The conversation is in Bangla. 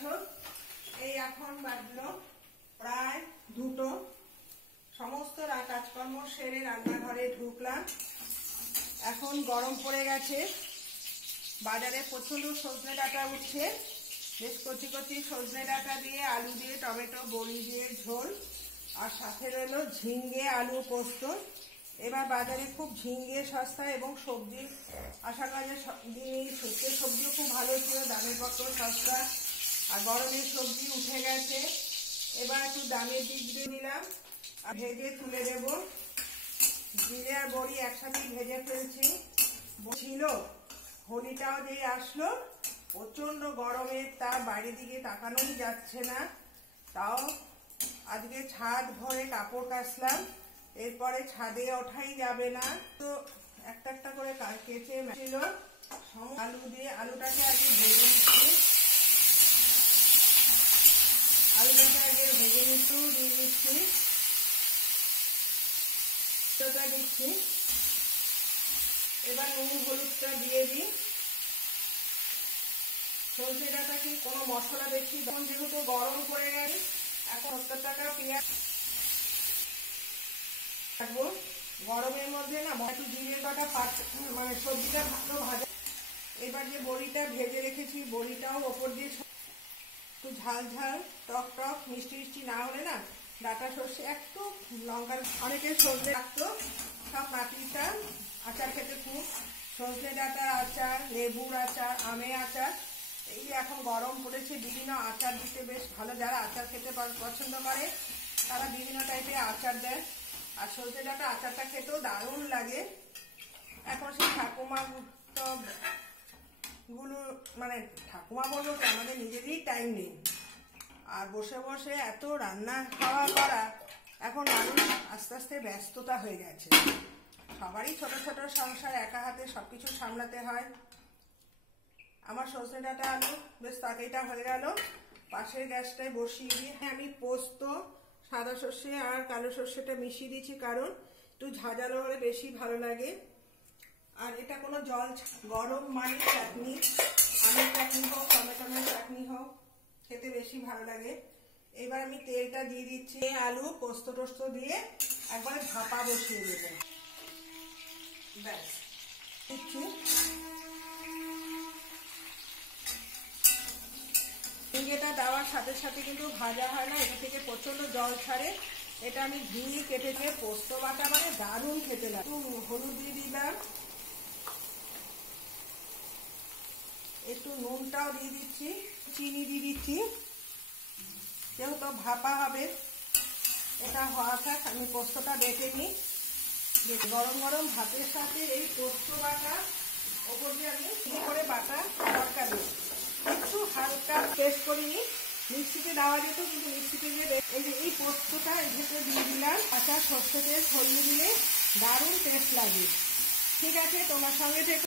আছো? এই এখন বাজলো প্রায় 2টো। সমস্ত কাজকর্ম সেরে রান্নাঘরে ঢুকলাম। এখন গরম পড়ে গেছে, বাজারে প্রচন্ড সজনে ডাঁটা উঠছে। বেশ কচি কচি সজনে ডাঁটা দিয়ে আলু দিয়ে টমেটো বড়ি দিয়ে ঝোল, আর সাথে রইল ঝিঙ্গে আলু পোস্ত। এবার বাজারে খুব ঝিঙ্গে সস্তা এবং সবজি আশা করা জিনিস শুক্তো সবজিও খুব ভালো ছিল, দামের পত্র সস্তা, আর গরমের সবজি উঠে গেছে। এবার একটু দামের দিক দিয়ে নিলাম আর ভেজে তুলে দেব। জিরে আর বড়ি একসাথে ভেজে ফেলছি। ছিল হোলিটাও যে আসলো, প্রচন্ড গরমে তার বাইরের দিকে তাকানোই যাচ্ছে না। তাও আজকে ছাদ ভরে কাপড় কাচলাম, এরপরে ছাদে ওঠাই যাবে না, তো একটা একটা করে কেচে ছিল। আলু দিয়ে আলুটাকে আগে ভেজে নিচ্ছি, আলুটাকে আগে ভেজে নিচ্ছি, দিয়ে দিচ্ছি দিচ্ছি। এবার নুন হলুদটা দিয়ে দিই। সজনে ডাঁটাকে কোনো মশলা বেশি, তখন যেহেতু গরম পড়ে গেছে, এখন 70 টাকা পেঁয়াজ রাখবো। গরমের মধ্যে না একটু জিরের বাটা মানে সবজিটা ভালো ভাজা। এবার যে বড়িটা ভেজে রেখেছি, বড়িটাও ওপর দিয়ে একটু ঝাল ঝাল টক টক মিষ্টি মিষ্টি না হলে না ডাঁটা সর্ষে একটু লঙ্কার, অনেকে সজনে রাখতো, সব মাটিটা আচার খেতে খুব, সজনে ডাঁটার আচার, লেবুর আচার, আমের আচার, এই এখন গরম পড়েছে, বিভিন্ন আচার দিতে বেশ ভালো। যারা আচার খেতে পছন্দ করে তারা বিভিন্ন টাইপের আচার দেয়, আর সজনে ডাঁটা আচারটা খেতেও দারুণ লাগে। এখন সেই ঠাকুমা গুলো মানে ঠাকুমা বলবো কি, আমাদের নিজেদেরই টাইম নেই, আর বসে বসে এত রান্না খাওয়া করা, এখন মানুষ আস্তে আস্তে ব্যস্ততা হয়ে গেছে। সবারই ছোট ছোট সংসার, একা হাতে সবকিছু সামলাতে হয়। আমার সজনে ডাঁটা আলু বেশ তরকারিটা হয়ে গেল, পাশের গ্যাসটায় বসিয়ে দিয়ে আমি পোস্ত, সাদা সর্ষে আর কালো সর্ষেটা মিশিয়ে দিয়েছি, কারণ একটু ঝাঁঝালো হলে বেশি ভালো লাগে। আর এটা কোনো জল, গরম মানে চাটনি, আমের চাটনি হোক, টমেটোর চাটনি হোক, খেতে বেশি ভালো লাগে। এবার আমি তেলটা দিয়ে দিচ্ছি, আলু পোস্ত টোস্ত দিয়ে একবারে ভাপা বসিয়ে দেবো। ব্যাস দিচ্ছি। ঝিঙ্গেটা দেওয়ার সাথে সাথে কিন্তু ভাজা হয় না, এটা থেকে প্রচন্ড জল ছাড়ে। এটা আমি ঝিঙে কেটে দিয়ে পোস্ত বাটা মানে দারুণ খেতে লাগে। একটু হলুদ দিয়ে দিলাম, একটু নুনটাও দিয়ে দিচ্ছি, চিনি দিয়ে দিচ্ছি, যেহেতু ভাপা হবে। এটা হওয়া থাক, আমি পোস্তটা বেটে নিই। গরম গরম ভাতের সাথে এই পোস্ত বাটা ওপর দিয়ে আমি করে বাটা তরকা দিই, একটু হালকা পেস্ট করে নিই। মিক্সিতে দেওয়া যেত, কিন্তু মিক্সিতে দিয়ে এই যে এই পোস্তটা এর ভেতরে দিয়ে দিলাম, কাঁচা সর্ষে তেল ছড়িয়ে দিলে দারুণ টেস্ট লাগে। ঠিক আছে, তোমার সঙ্গে